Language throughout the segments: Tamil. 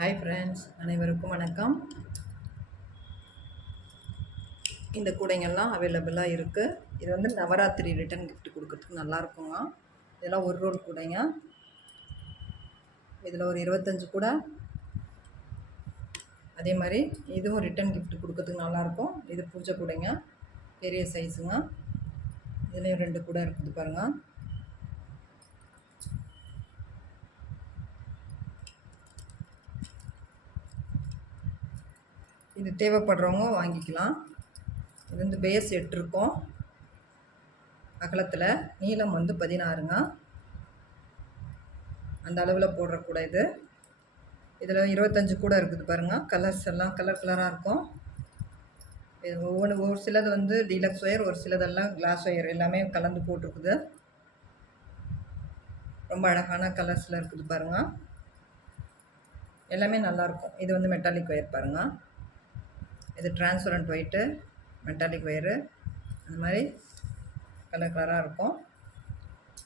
ஹாய் ஃப்ரெண்ட்ஸ் அனைவருக்கும் வணக்கம். இந்த கூடைங்கள்லாம் அவைலபிளாக இருக்குது இது வந்து நவராத்திரி ரிட்டன் கிஃப்ட் கொடுக்கறதுக்கு நல்லா இருக்குங்க இதெல்லாம் ஒரு ரோல் கூடைங்க. இதில் ஒரு இருபத்தஞ்சு கூடை. அதே மாதிரி இதுவும் ரிட்டன் கிஃப்ட் கொடுக்கறதுக்கு நல்லாயிருக்கும். இது பூஜை கூடைங்க. பெரிய சைஸுங்க இதுலேயும் ரெண்டு கூடை இருக்குது பாருங்கள் இது தேவைப்படுறவங்க வாங்கிக்கலாம். இது வந்து பேஸ் எட்டு இருக்கும் அகலத்தில். நீளம் வந்து பதினாறுங்க. அந்த அளவில் போடுறக்கூட இது. இதில் இருபத்தஞ்சு கூட இருக்குது பாருங்கள் கலர்ஸ் எல்லாம் கலர் கலராக இருக்கும். இது ஒவ்வொன்று ஒரு சிலது வந்து டீலக்ஸ் ஒயர் ஒரு சிலதெல்லாம் கிளாஸ் ஒயர் எல்லாமே கலந்து போட்டிருக்குது. ரொம்ப அழகான கலர்ஸில் இருக்குது பாருங்கள் எல்லாமே நல்லாயிருக்கும் இது வந்து மெட்டாலிக் ஒயர் பாருங்கள் இது டிரான்ஸ்பரண்ட் ஒயிட்டு மெட்டாலிக் ஒயரு அந்த மாதிரி கலர் கலராக இருக்கும்.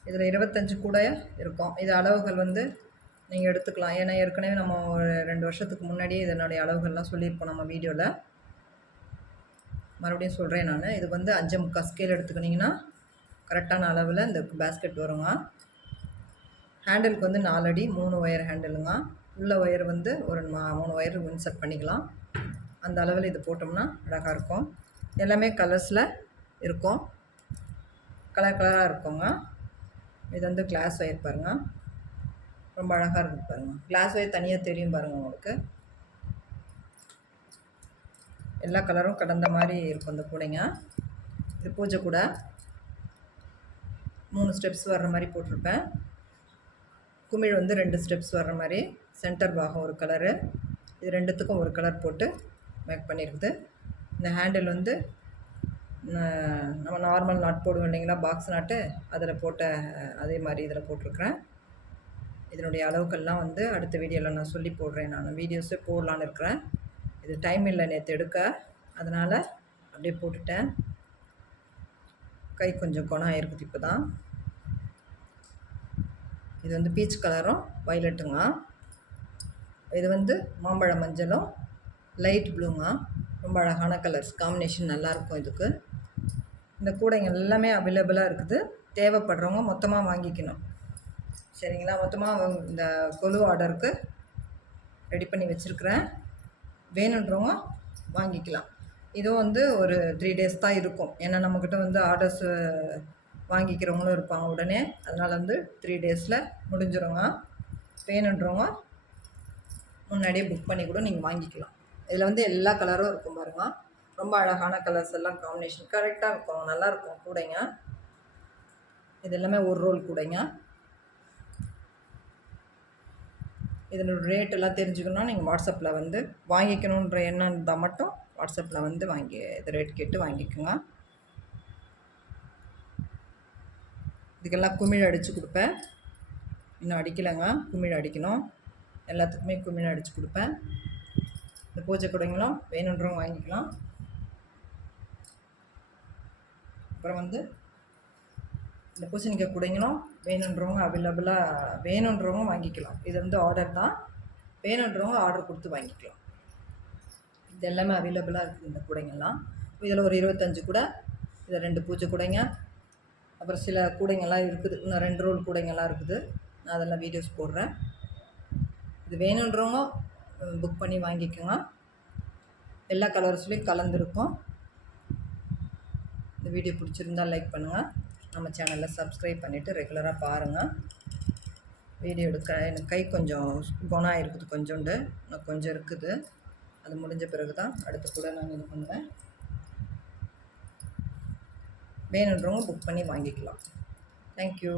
இதில் இருபத்தஞ்சு கூட இருக்கும். இது அளவுகள் வந்து நீங்கள் எடுத்துக்கலாம். ஏன்னா ஏற்கனவே நம்ம ஒரு ரெண்டு வருஷத்துக்கு முன்னாடியே இதனுடைய அளவுகள்லாம் சொல்லியிருப்போம் நம்ம வீடியோவில் மறுபடியும் சொல்கிறேன் நான். இது வந்து அஞ்சு முக்கால் ஸ்கேல் எடுத்துக்கிட்டிங்கன்னா கரெக்டான அளவில் இந்த பேஸ்கெட் வருங்க. ஹேண்டிலுக்கு வந்து நாலு அடி மூணு ஒயர் ஹேண்டிலுங்க உள்ள ஒயர் வந்து ஒரு மூணு ஒயர் இன்சர்ட் பண்ணிக்கலாம். அந்த அளவில் இது போட்டோம்னா அழகாக இருக்கும். எல்லாமே கலர்ஸில் இருக்கும். கலர் கலராக இருக்குங்க. இது வந்து கிளாஸ் ஒயர் பாருங்கள் ரொம்ப அழகாக இருக்குது பாருங்கள் கிளாஸ் ஒயர் தனியாக தெரியும் பாருங்கள் உங்களுக்கு. எல்லா கலரும் கடந்த மாதிரி இருக்கும் இந்த கூடைங்க இது பூஜை கூட மூணு ஸ்டெப்ஸ் வர்ற மாதிரி போட்டிருப்பேன். குமிழ் வந்து ரெண்டு ஸ்டெப்ஸ் வர்ற மாதிரி. சென்டர் பாகம் ஒரு கலரு இது ரெண்டுத்துக்கும் ஒரு கலர் போட்டு மேக் பண்ணியிருக்குது இந்த ஹேண்டில் வந்து நம்ம நார்மல் நாட் போடுவோம் இல்லைங்களா பாக்ஸ் நாட்டு அதில் போட்ட அதே மாதிரி இதில் போட்டிருக்கிறேன். இதனுடைய அளவுக்கெல்லாம் வந்து அடுத்த வீடியோவில் நான் சொல்லி போடுறேன். நான் வீடியோஸே போடலான்னு இருக்கிறேன். இது டைம் இல்லை நேற்று எடுக்க. அதனால் அப்படியே போட்டுட்டேன். கை கொஞ்சம் குணம் இருக்குது இப்போ தான் இது வந்து பீச் கலரும் வயலட்டுங்க இது வந்து மாம்பழ மஞ்சளும் லைட் ப்ளூங்க. ரொம்ப அழகான கலர்ஸ். காம்பினேஷன் நல்லாயிருக்கும் இதுக்கு. இந்த கூடைங்க எல்லாமே அவைலபிளாக இருக்குது. தேவைப்படுறவங்க மொத்தமாக வாங்கிக்கணும். சரிங்களா? மொத்தமாக இந்த கொலு ஆர்டருக்கு ரெடி பண்ணி வச்சுருக்குறேன். வேணுன்றவங்க வாங்கிக்கலாம். இதுவும் வந்து ஒரு த்ரீ டேஸ் தான் இருக்கும். ஏன்னா நம்மக்கிட்ட வந்து ஆர்டர்ஸ் வாங்கிக்கிறவங்களும் இருப்பாங்க உடனே. அதனால் வந்து த்ரீ டேஸில் முடிஞ்சிருங்க. வேணுன்றவங்க முன்னாடியே புக் பண்ணி கூட நீங்கள் வாங்கிக்கலாம். இதில் வந்து எல்லா கலரும் இருக்கும் பாருங்க. ரொம்ப அழகான கலர்ஸ் எல்லாம் காம்பினேஷன் கரெக்டாக இருக்கும். நல்லாயிருக்கும் கூடைங்க. இது எல்லாமே ஒரு ரோல் கூடைங்க. இதனோட ரேட் எல்லாம் தெரிஞ்சுக்கணும்னா நீங்கள் வாட்ஸ்அப்பில் வந்து வாங்கிக்கணுன்ற எண்ணம் இருந்தால் மட்டும் வாட்ஸ்அப்பில் வந்து வாங்கி இது ரேட் கேட்டு வாங்கிக்கோங்க. இதுக்கெல்லாம் குமிழ் அடித்து கொடுப்பேன். இன்னும் அடிக்கலைங்க. குமிழ் அடிக்கணும். எல்லாத்துக்குமே குமிழ் அடித்து கொடுப்பேன். இந்த பூஜை குடைங்களும் வேணுன்றவங்க வாங்கிக்கலாம். அப்புறம் வந்து இந்த பூசணிக்காய் கூடைங்களும் வேணுன்றவங்க அவைலபிளாக வேணுன்றவங்க வாங்கிக்கலாம். இது வந்து ஆர்டர் தான். வேணுன்றவங்க ஆர்டர் கொடுத்து வாங்கிக்கலாம். இது எல்லாமே அவைலபிளாக இருக்குது இந்த கூடைங்கள்லாம் இதில் ஒரு இருபத்தஞ்சு கூடை இதில் ரெண்டு பூஜை கூடைங்க. அப்புறம் சில கூடைங்கள்லாம் இருக்குது. இன்னும் ரெண்டு ரோல் கூடைங்கள்லாம் இருக்குது. நான் அதெல்லாம் வீடியோஸ் போடுறேன். இது வேணுன்றவங்க புக் பண்ணி வாங்கிக்கோங்க. எல்லா கலர்ஸ்லேயும் கலந்துருக்கும். இந்த வீடியோ பிடிச்சிருந்தால் லைக் பண்ணுங்கள் நம்ம சேனலில் சப்ஸ்கிரைப் பண்ணிவிட்டு ரெகுலராக பாருங்கள் வீடியோ எடுக்க எனக்கு கை கொஞ்சம் குணம் இருக்குது கொஞ்சோண்டு. இன்னும் கொஞ்சம் இருக்குது. அது முடிஞ்ச பிறகு தான் அடுத்து கூட நான் இது பண்ணுவேன். வேணுன்றவங்க புக் பண்ணி வாங்கிக்கலாம். தேங்க்யூ